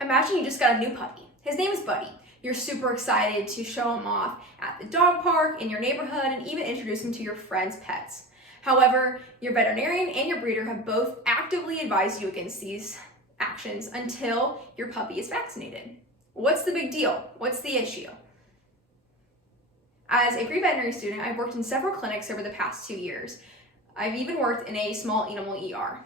Imagine you just got a new puppy. His name is Buddy. You're super excited to show him off at the dog park, in your neighborhood, and even introduce him to your friends' pets. However, your veterinarian and your breeder have both actively advised you against these actions until your puppy is vaccinated. What's the big deal? What's the issue? As a pre-veterinary student, I've worked in several clinics over the past 2 years. I've even worked in a small animal ER.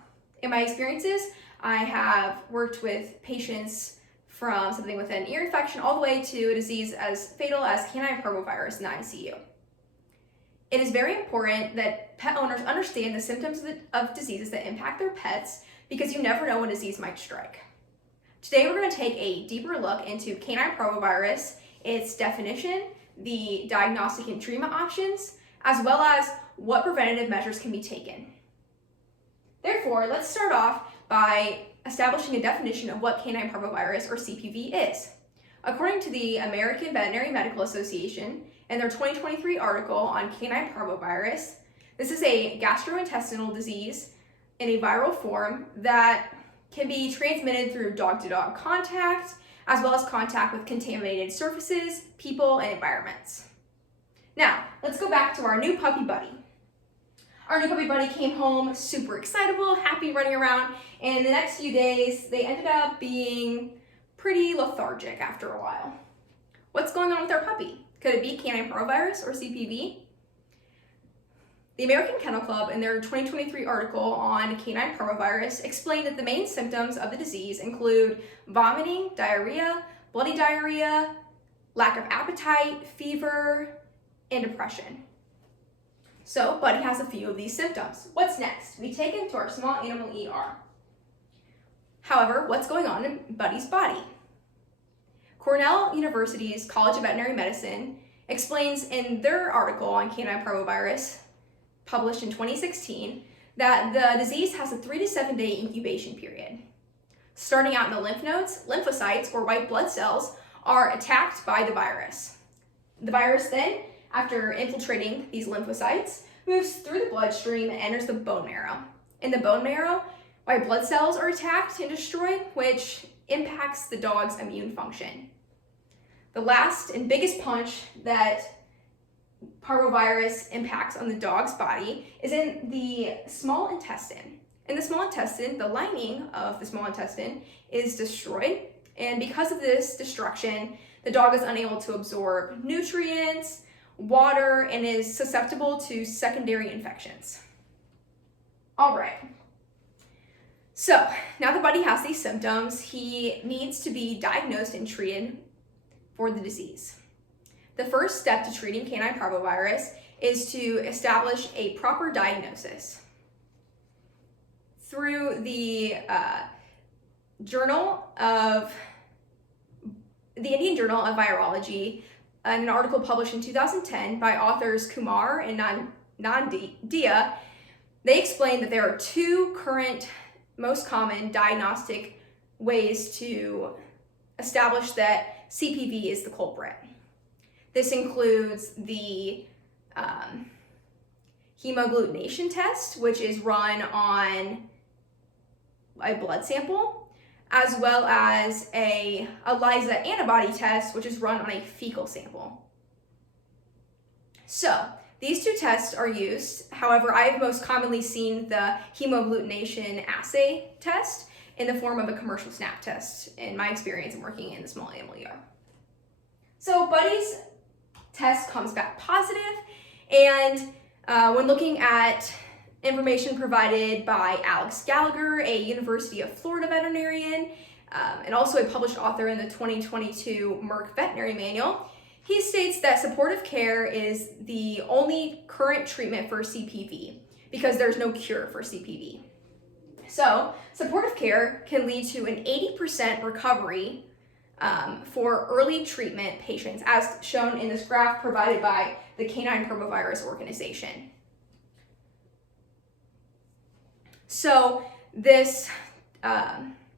In my experiences, I have worked with patients from something with an ear infection all the way to a disease as fatal as Canine Parvovirus in the ICU. It is very important that pet owners understand the symptoms of diseases that impact their pets because you never know when disease might strike. Today we're going to take a deeper look into Canine Parvovirus, its definition, the diagnostic and treatment options, as well as what preventative measures can be taken. Therefore, let's start off by establishing a definition of what Canine Parvovirus or CPV is. According to the American Veterinary Medical Association and their 2023 article on Canine Parvovirus, this is a gastrointestinal disease in a viral form that can be transmitted through dog-to-dog contact, as well as contact with contaminated surfaces, people, and environments. Now, let's go back to our new puppy Buddy. Our new puppy Buddy came home super excitable, happy, running around, and in the next few days, they ended up being pretty lethargic after a while. What's going on with our puppy? Could it be Canine Parvovirus or CPV? The American Kennel Club, in their 2023 article on Canine Parvovirus, explained that the main symptoms of the disease include vomiting, diarrhea, bloody diarrhea, lack of appetite, fever, and depression. So, Buddy has a few of these symptoms. What's next? We take him to our small animal ER. However, what's going on in Buddy's body? Cornell University's College of Veterinary Medicine explains in their article on Canine Parvovirus, published in 2016, that the disease has a 3 to 7 day incubation period. Starting out in the lymph nodes, lymphocytes, or white blood cells, are attacked by the virus. The virus then, after infiltrating these lymphocytes, moves through the bloodstream and enters the bone marrow. In the bone marrow, white blood cells are attacked and destroyed, which impacts the dog's immune function. The last and biggest punch that parvovirus impacts on the dog's body is in the small intestine. In the small intestine, the lining of the small intestine is destroyed, and because of this destruction, the dog is unable to absorb nutrients, water, and is susceptible to secondary infections. All right. So now that Buddy has these symptoms, he needs to be diagnosed and treated for the disease. The first step to treating canine parvovirus is to establish a proper diagnosis. Through the Indian Journal of Virology, an article published in 2010 by authors Kumar and Nandia, they explained that there are 2 current most common diagnostic ways to establish that CPV is the culprit. This includes the hemagglutination test, which is run on a blood sample, as well as a ELISA antibody test, which is run on a fecal sample. So these 2 tests are used. However, I have most commonly seen the hemagglutination assay test in the form of a commercial SNAP test in my experience in working in the small animal ER. So Buddy's test comes back positive, and when looking at information provided by Alex Gallagher, a University of Florida veterinarian, and also a published author in the 2022 Merck Veterinary Manual, he states that supportive care is the only current treatment for CPV because there's no cure for CPV. So supportive care can lead to an 80% recovery for early treatment patients, as shown in this graph provided by the Canine Parvovirus organization. So this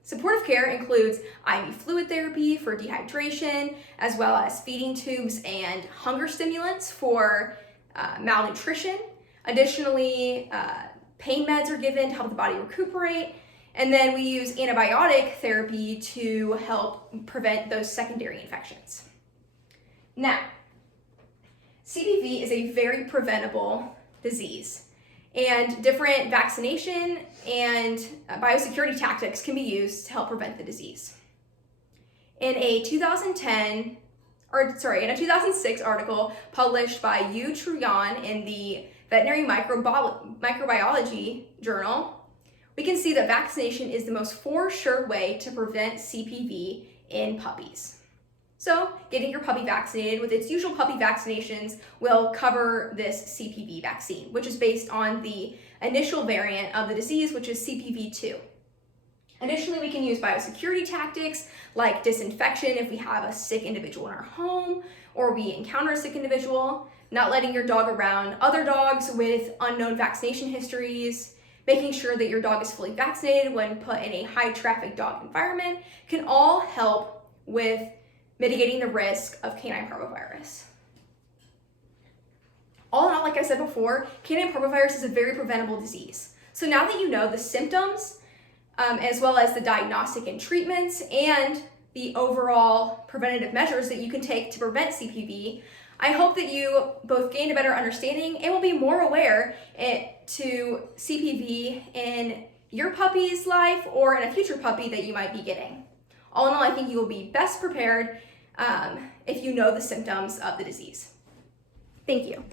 supportive care includes IV fluid therapy for dehydration, as well as feeding tubes and hunger stimulants for malnutrition. Additionally, pain meds are given to help the body recuperate, And then we use antibiotic therapy to help prevent those secondary infections. Now, CPV is a very preventable disease, and different vaccination and biosecurity tactics can be used to help prevent the disease. In a 2006 article published by Yu Truyan in the Veterinary Microbiology Journal, we can see that vaccination is the most for sure way to prevent CPV in puppies. So getting your puppy vaccinated with its usual puppy vaccinations will cover this CPV vaccine, which is based on the initial variant of the disease, which is CPV2. Additionally, we can use biosecurity tactics like disinfection if we have a sick individual in our home or we encounter a sick individual, not letting your dog around other dogs with unknown vaccination histories, making sure that your dog is fully vaccinated when put in a high traffic dog environment can all help with mitigating the risk of canine parvovirus. All in all, like I said before, canine parvovirus is a very preventable disease. So now that you know the symptoms, as well as the diagnostic and treatments and the overall preventative measures that you can take to prevent CPV, I hope that you both gained a better understanding and will be more aware to CPV in your puppy's life or in a future puppy that you might be getting. All in all, I think you will be best prepared if you know the symptoms of the disease. Thank you.